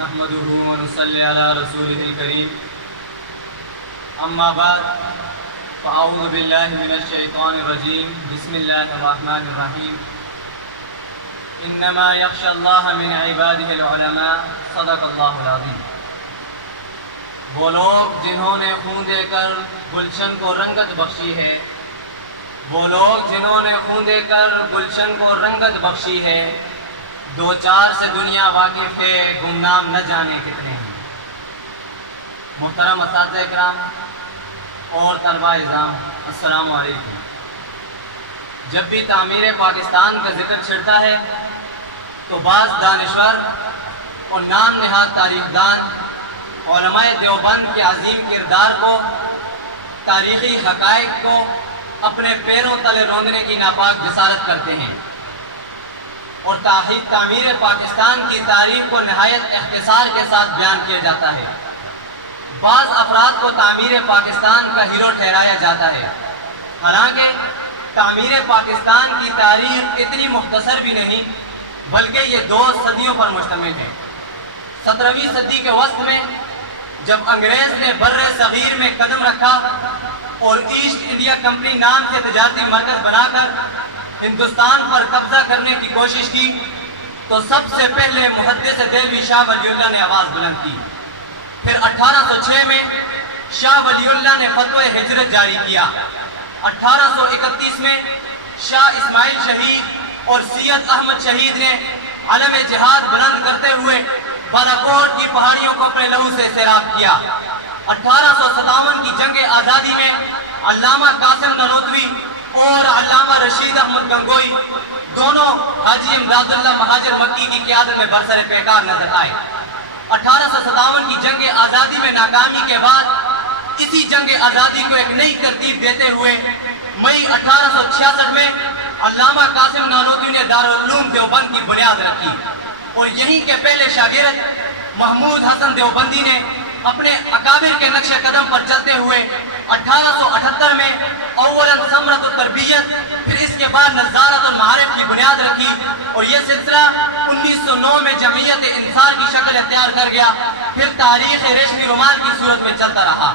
نحمده ونصلي على رسوله الكريم اما بعد فاعوذ بالله من الشيطان الرجيم بسم الله الرحمن الرحيم انما يخشى الله من عباده العلماء صدق الله العظيم۔ وہ لوگ جنہوں نے خون دے کر گلشن کو رنگت بخشی ہے، وہ لوگ جنہوں نے خون دے کر گلشن کو رنگت بخشی ہے، دو چار سے دنیا واقف ہے، گمنام نہ جانے کتنے ہیں۔ محترم اساتذہ اکرام اور طلباء اعزام، السلام علیکم۔ جب بھی تعمیر پاکستان کا ذکر چھڑتا ہے تو بعض دانشور اور نام نہاد تاریخ دان علماء دیوبند کے عظیم کردار کو، تاریخی حقائق کو اپنے پیروں تلے روندنے کی ناپاک جسارت کرتے ہیں اور تعمیر پاکستان کی تاریخ کو نہایت اختصار کے ساتھ بیان کیا جاتا ہے۔ بعض افراد کو تعمیر پاکستان کا ہیرو ٹھہرایا جاتا ہے، حالانکہ تعمیر پاکستان کی تاریخ اتنی مختصر بھی نہیں بلکہ یہ 2 صدیوں پر مشتمل ہے۔ 17ویں صدی کے وسط میں جب انگریز نے بر صغیر میں قدم رکھا اور ایسٹ انڈیا کمپنی نام سے تجارتی مرکز بنا کر ہندوستان پر قبضہ کرنے کی کوشش کی تو سب سے پہلے محدث دہلوی شاہ ولی اللہ نے آواز بلند کی۔ پھر 1806 میں شاہ ولی اللہ نے فتوی ہجرت جاری کیا۔ 1831 میں شاہ اسماعیل شہید اور سید احمد شہید نے علم جہاد بلند کرتے ہوئے بالاکوٹ کی پہاڑیوں کو اپنے لہو سے سیراب کیا۔ 1857 کی جنگ آزادی میں علامہ قاسم نانوتوی اور علامہ رشید احمد گنگوئی دونوں حاجی امداد اللہ مہاجر مکی کی قیادت میں برسر پیکار نظر آئے۔ 1857 کی جنگ آزادی میں ناکامی کے بعد اسی جنگ آزادی کو ایک نئی ترتیب دیتے ہوئے مئی 1866 میں علامہ قاسم نانوتوی نے دارالعلوم دیوبند کی بنیاد رکھی اور یہیں کے پہلے شاگرد محمود حسن دیوبندی نے اپنے اکابر کے نقش قدم پر چلتے ہوئے 1878 میں اولاً ثمرۃ التربیت پھر اس کے بعد نظارت المعارف کی بنیاد رکھی اور یہ سلسلہ 1909 میں جمعیت انصار کی شکل اختیار کر گیا، پھر تاریخ ریشمی رومال کی صورت میں چلتا رہا۔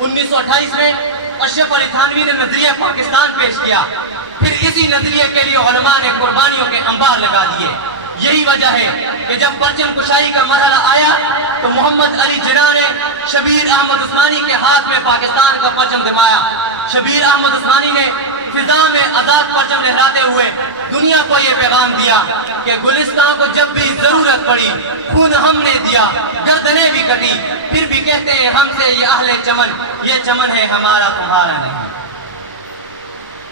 1928 میں اشرف علی تھانوی نے نظریہ پاکستان پیش کیا، پھر اسی نظریے کے لیے علماء نے قربانیوں کے انبار لگا دیے۔ یہی وجہ ہے کہ جب پرچم کشائی کا مرحلہ آیا تو محمد علی جناح نے شبیر احمد عثمانی کے ہاتھ میں پاکستان کا پرچم دمایا۔ شبیر احمد عثمانی نے فضا میں آزاد پرچم لہراتے ہوئے دنیا کو یہ پیغام دیا کہ گلستان کو جب بھی ضرورت پڑی خون ہم نے دیا، گردنیں بھی کٹی، پھر بھی کہتے ہیں ہم سے یہ اہل چمن، یہ چمن ہے ہمارا تمہارا نہیں۔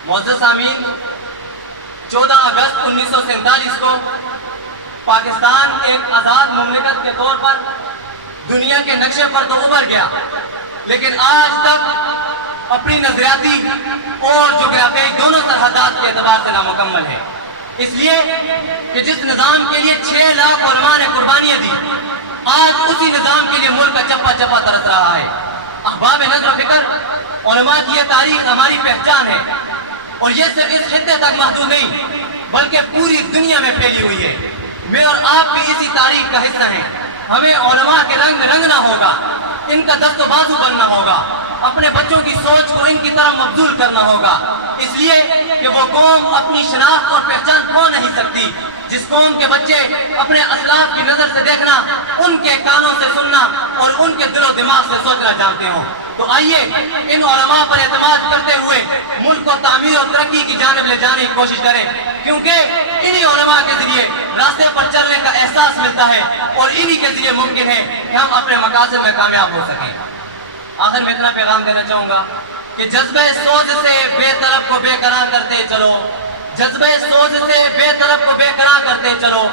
معزز سامعین، 14 اگست 1947 کو پاکستان ایک آزاد مملکت کے طور پر دنیا کے نقشے پر تو ابھر گیا، لیکن آج تک اپنی نظریاتی اور جغرافیائی دونوں سرحدات کے اعتبار سے نامکمل ہے، اس لیے کہ جس نظام کے لیے 6 لاکھ علماء نے قربانیاں دی، آج اسی نظام کے لیے ملک کا چپا چپا ترس رہا ہے۔ احباب نظر و فکر، علماء کی یہ تاریخ ہماری پہچان ہے اور یہ صرف اس خطے تک محدود نہیں بلکہ پوری دنیا میں پھیلی ہوئی ہے۔ میں اور آپ بھی اسی تاریخ کا حصہ ہیں۔ ہمیں علماء کے رنگ میں رنگنا ہوگا، ان کا دست و بازو بننا ہوگا، اپنے بچوں کی سوچ کو ان کی طرح مبذول کرنا ہوگا، اس لیے کہ وہ قوم اپنی شناخت اور پہچان کھو نہیں سکتی جس قوم کے بچے اپنے اسلاف کی نظر سے دیکھنا، ان کے کانوں سے سننا اور ان کے دل و دماغ سے سوچنا جانتے ہوں۔ تو آئیے ان علماء پر اعتماد کرتے ہوئے ملک کو تعمیر اور ترقی کی جانب لے جانے کی کوشش کریں، کیونکہ انہی علماء کے ذریعے راستے پر چلنے کا احساس ملتا ہے اور انہی کے ذریعے ممکن ہے کہ ہم اپنے مقاصد میں کامیاب ہو سکیں۔ آخر میں اتنا پیغام دینا چاہوں گا کہ جذبہ سوز سے بے طرف کو بے قرار کرتے چلو، جذبہ سوز سے بے طرف کو بے قرار کرتے چلو،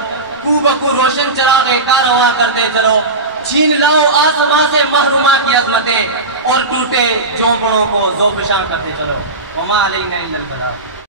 کو بکو روشن چراغ کارواں کرتے چلو، چھین لاؤ آسماں سے محروما کی عظمتیں اور ٹوٹے جھونپڑوں کو ذوفشاں کرتے چلو۔ وما علینا الا البلاغ۔